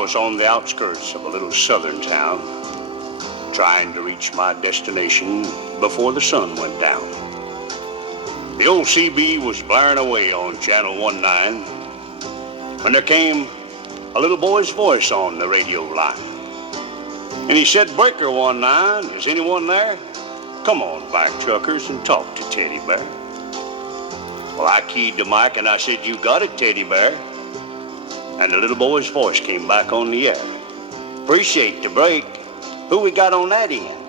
was on the outskirts of a little southern town, trying to reach my destination before the sun went down. The old CB was blaring away on Channel 19 when there came a little boy's voice on the radio line. And he said, "Breaker 19, is anyone there? Come on back, truckers, and talk to Teddy Bear." Well, I keyed the mic and I said, "You got it, Teddy Bear." And the little boy's voice came back on the air. "Appreciate the break. Who we got on that end?"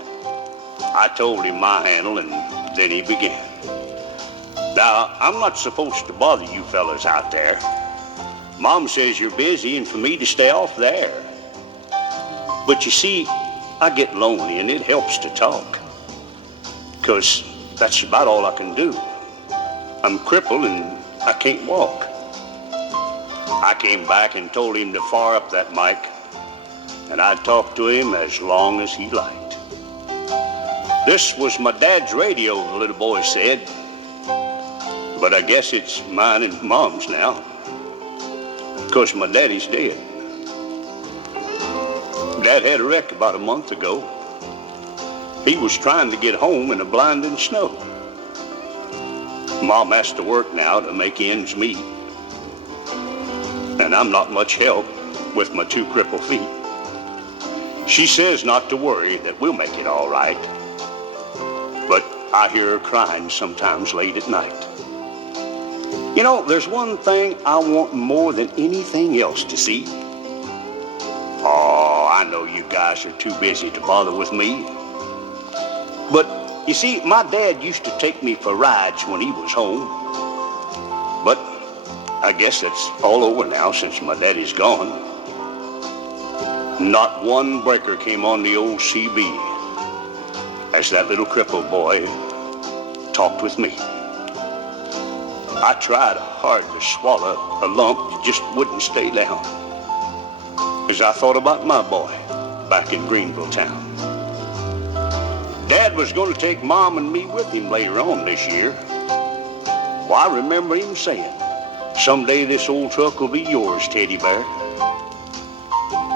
I told him my handle, and then he began. "Now, I'm not supposed to bother you fellas out there. Mom says you're busy and for me to stay off the air. But you see, I get lonely and it helps to talk, 'cause that's about all I can do. I'm crippled and I can't walk." I came back and told him to fire up that mic, and I'd talk to him as long as he liked. "This was my dad's radio," the little boy said, "but I guess it's mine and Mom's now, 'cause my daddy's dead. Dad had a wreck about a month ago. He was trying to get home in the blinding snow. Mom has to work now to make ends meet, and I'm not much help with my 2 crippled feet. She says not to worry, that we'll make it all right, but I hear her crying sometimes late at night. You know, there's one thing I want more than anything else to see. Oh, I know you guys are too busy to bother with me, but you see, my dad used to take me for rides when he was home, but I guess that's all over now since my daddy's gone. Not one breaker came on the old CB as that little crippled boy talked with me. I tried hard to swallow a lump that just wouldn't stay down as I thought about my boy back in Greenville town. Dad was going to take Mom and me with him later on this year. Well, I remember him saying, "Someday this old truck will be yours, Teddy Bear."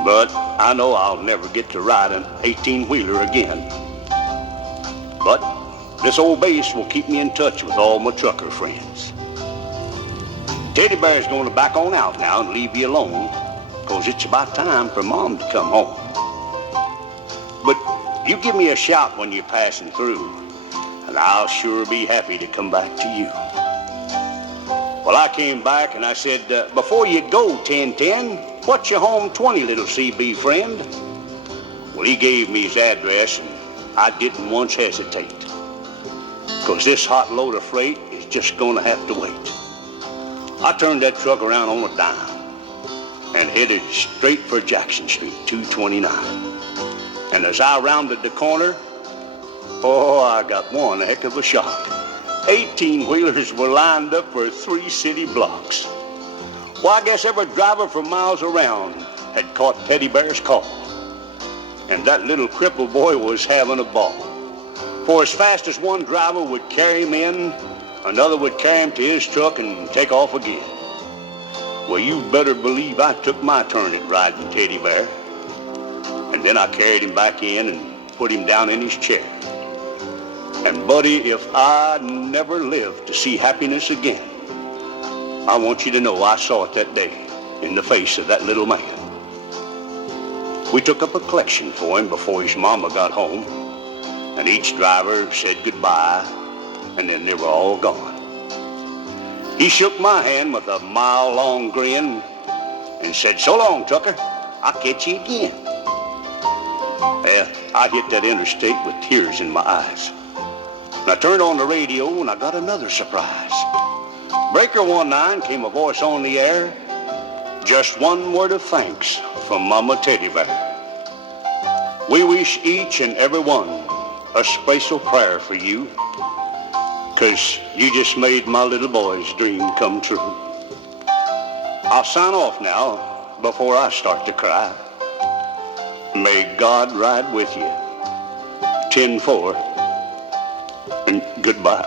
But I know I'll never get to ride an 18-wheeler again. But this old base will keep me in touch with all my trucker friends. Teddy Bear's going to back on out now and leave you alone, 'cause it's about time for Mom to come home. But you give me a shout when you're passing through, and I'll sure be happy to come back to you. Well, I came back and I said, "Before you go, 1010, what's your home 20, little CB friend?" Well, he gave me his address, and I didn't once hesitate, 'cause this hot load of freight is just going to have to wait. I turned that truck around on a dime and headed straight for Jackson Street, 229. And as I rounded the corner, oh, I got one heck of a shock. 18-wheelers were lined up for 3 city blocks. Well, I guess every driver for miles around had caught Teddy Bear's call. And that little crippled boy was having a ball. For as fast as one driver would carry him in, another would carry him to his truck and take off again. Well, you better believe I took my turn at riding Teddy Bear. And then I carried him back in and put him down in his chair. And buddy, if I never live to see happiness again, I want you to know I saw it that day in the face of that little man. We took up a collection for him before his mama got home, and each driver said goodbye, and then they were all gone. He shook my hand with a mile-long grin and said, "So long, trucker. I'll catch you again." Well, I hit that interstate with tears in my eyes. And I turned on the radio and I got another surprise. Breaker 19 came a voice on the air. "Just one word of thanks from Mama Teddy Bear. We wish each and every one a special prayer for you, 'cause you just made my little boy's dream come true." I'll sign off now before I start to cry. May God ride with you. 10-4, and goodbye.